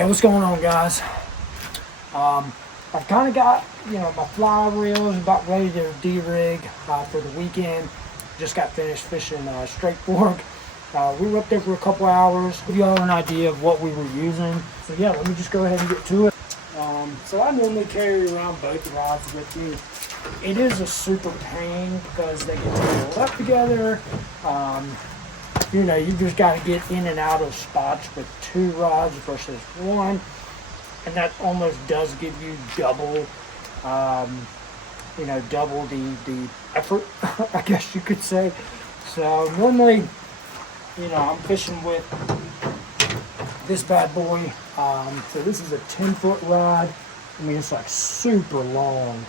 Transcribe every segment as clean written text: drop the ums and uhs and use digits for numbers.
Hey, what's going on, guys? I've kind of got, my fly reels about ready to de-rig for the weekend. Just got finished fishing Straight Fork. We were up there for a couple hours. Give y'all an idea of what we were using. So yeah, let me just go ahead and get to it. So I normally carry around both rods with me. It is a super pain because they get tangled up together. You just got to get in and out of spots with two rods versus one. And that almost does give you double, double the effort, I guess you could say. So normally, I'm fishing with this bad boy. So this is a 10-foot rod. I mean, it's like super long.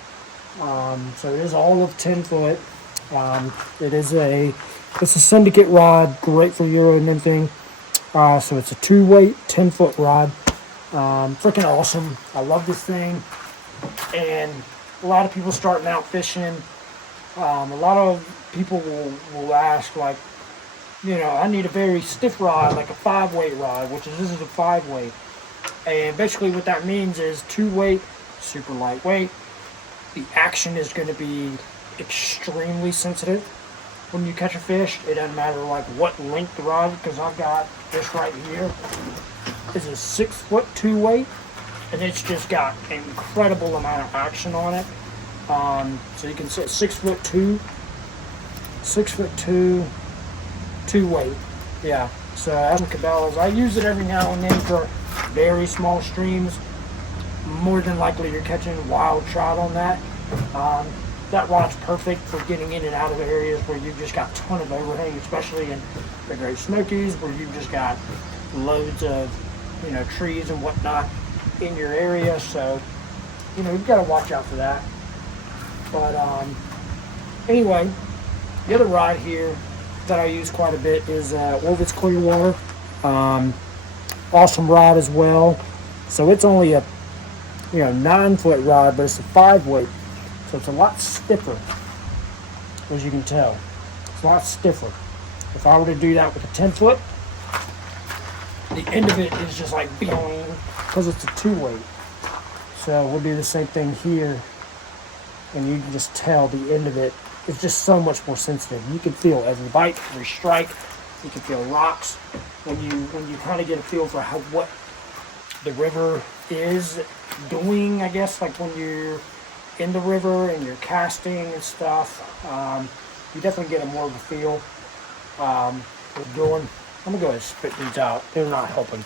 So it is all of 10 foot. It's a syndicate rod, great for euro-nymphing. So it's a 2-weight, 10-foot rod. Freaking awesome. I love this thing. And a lot of people starting out fishing, a lot of people will ask, like, I need a very stiff rod, like a 5-weight rod, this is a 5-weight. And basically what that means is 2-weight, super lightweight. The action is going to be extremely sensitive when you catch a fish. It doesn't matter like what length the rod, because I've got this right here. It's a 6-foot 2-weight, and it's just got an incredible amount of action on it. So you can see 6'2", 2-weight. Yeah. So Adam Cabela's. I use it every now and then for very small streams. More than likely you're catching wild trout on that. That rod's perfect for getting in and out of areas where you've just got a ton of overhang, especially in the Great Smokies, where you've just got loads of trees and whatnot in your area. So you've got to watch out for that. But anyway, the other rod here that I use quite a bit is Orvis Clearwater. Awesome rod as well. So it's only a 9-foot rod, but it's a 5-weight, so it's a lot stiffer, as you can tell. It's a lot stiffer. If I were to do that with a 10-foot, the end of it is just like boing, because it's a 2-weight. So we'll do the same thing here, and you can just tell the end of it is just so much more sensitive. You can feel every bite, every strike. You can feel rocks when you kind of get a feel for what the river is doing, I guess, like when you're in the river and you're casting and stuff. You definitely get more of a feel. I'm gonna go ahead and spit these out. They're not helping.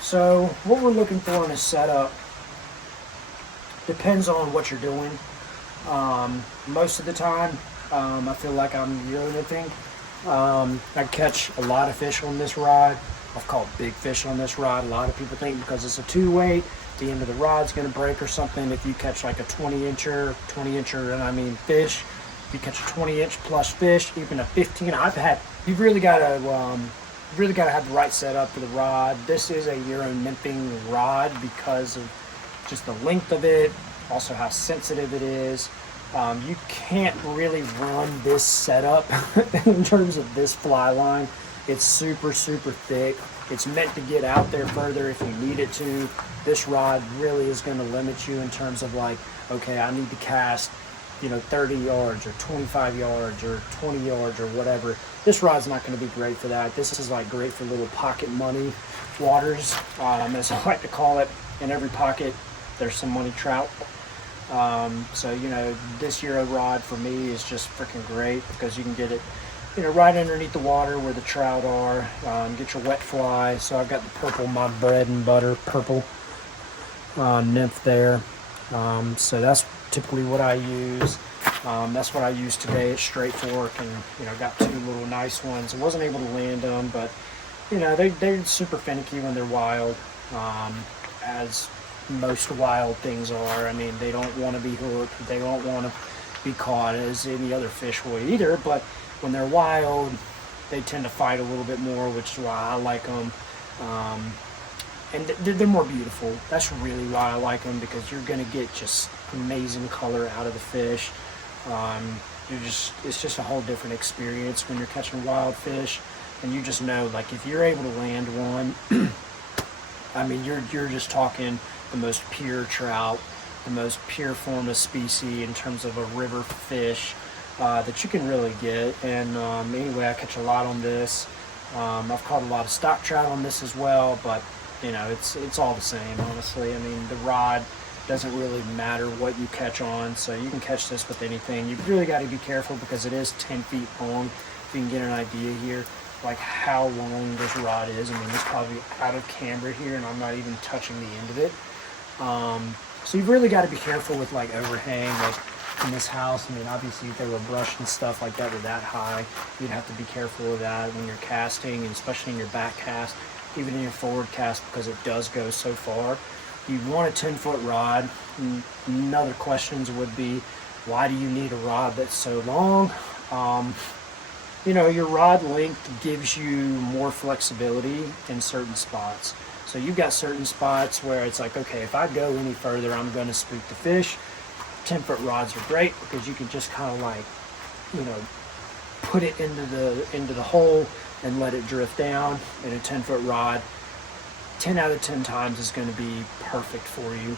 So what we're looking for in a setup depends on what you're doing. Most of the time, I feel like I'm euro-nymphing. I catch a lot of fish on this rod. I've caught big fish on this rod. A lot of people think because it's a 2-weight, the end of the rod's going to break or something. If you catch like a 20-incher, and I mean fish, if you catch a 20-inch plus fish, even a 15, you've really got to have the right setup for the rod. This is a euro-nymphing rod because of just the length of it, also how sensitive it is. You can't really run this setup in terms of this fly line. It's super, super thick. It's meant to get out there further if you need it to. This rod really is going to limit you in terms of like, okay, I need to cast, 30 yards or 25 yards or 20 yards or whatever. This rod's not going to be great for that. This is like great for little pocket money waters, as I like to call it. In every pocket, there's some money trout. So this Euro rod for me is just freaking great because you can get it right underneath the water where the trout are. Get your wet fly. So I've got the purple, my bread and butter purple nymph there. So that's typically what I use. That's what I used today at Straight Fork, and got 2 little nice ones. I wasn't able to land them, but they're super finicky when they're wild, as most wild things are. I mean, they don't want to be hooked. They don't want to be caught as any other fish would either, but when they're wild, they tend to fight a little bit more, which is why I like them. And they're more beautiful. That's really why I like them, because you're going to get just amazing color out of the fish. It's just a whole different experience when you're catching wild fish, and you just know, like, if you're able to land one I mean, you're just talking the most pure trout, the most pure form of species in terms of a river fish that you can really get. And anyway, I catch a lot on this. I've caught a lot of stock trout on this as well, but you know, it's all the same, honestly. I mean, the rod doesn't really matter what you catch on, so you can catch this with anything. You've really got to be careful because it is 10 feet long. If you can get an idea here, like how long this rod is. I mean, it's probably out of camber here, and I'm not even touching the end of it. So you've really got to be careful with like overhang, like in this house. I mean, obviously if there were brush and stuff like that were that high, you'd have to be careful of that when you're casting, and especially in your back cast, even in your forward cast, because it does go so far. You want a 10-foot rod. Another questions would be, why do you need a rod that's so long? You know, your rod length gives you more flexibility in certain spots. So you've got certain spots where it's like, okay, if I go any further, I'm going to spook the fish. 10-foot rods are great because you can just kind of like, you know, put it into the hole and let it drift down. And a 10-foot rod, 10 out of 10 times is going to be perfect for you,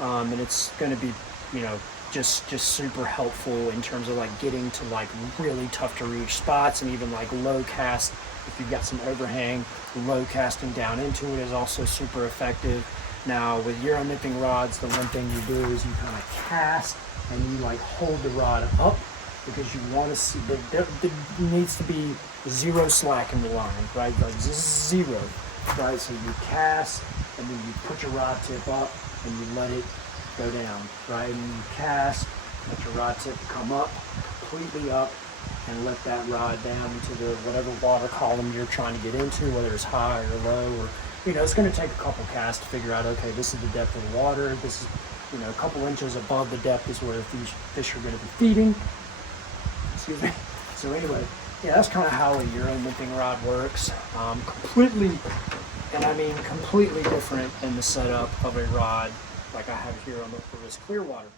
and it's going to be, you know, just super helpful in terms of like getting to like really tough to reach spots, and even like low cast. If you've got some overhang, low casting down into it is also super effective. Now with euro-nymphing rods, the one thing you do is you kind of cast and you like hold the rod up, because you want to see that there needs to be zero slack in the line, right? Like zero, right? So you cast and then you put your rod tip up and you let it go down, right? And you cast, let your rod tip come up, completely up, and let that rod down into the whatever water column you're trying to get into, whether it's high or low, or, you know, it's going to take a couple casts to figure out, okay, this is the depth of the water, this is, you know, a couple inches above the depth is where the fish are going to be feeding. Excuse me. So anyway, yeah, that's kind of how a euro-nymphing rod works. Completely, and I mean completely different in the setup of a rod like I have here on the for this clear water.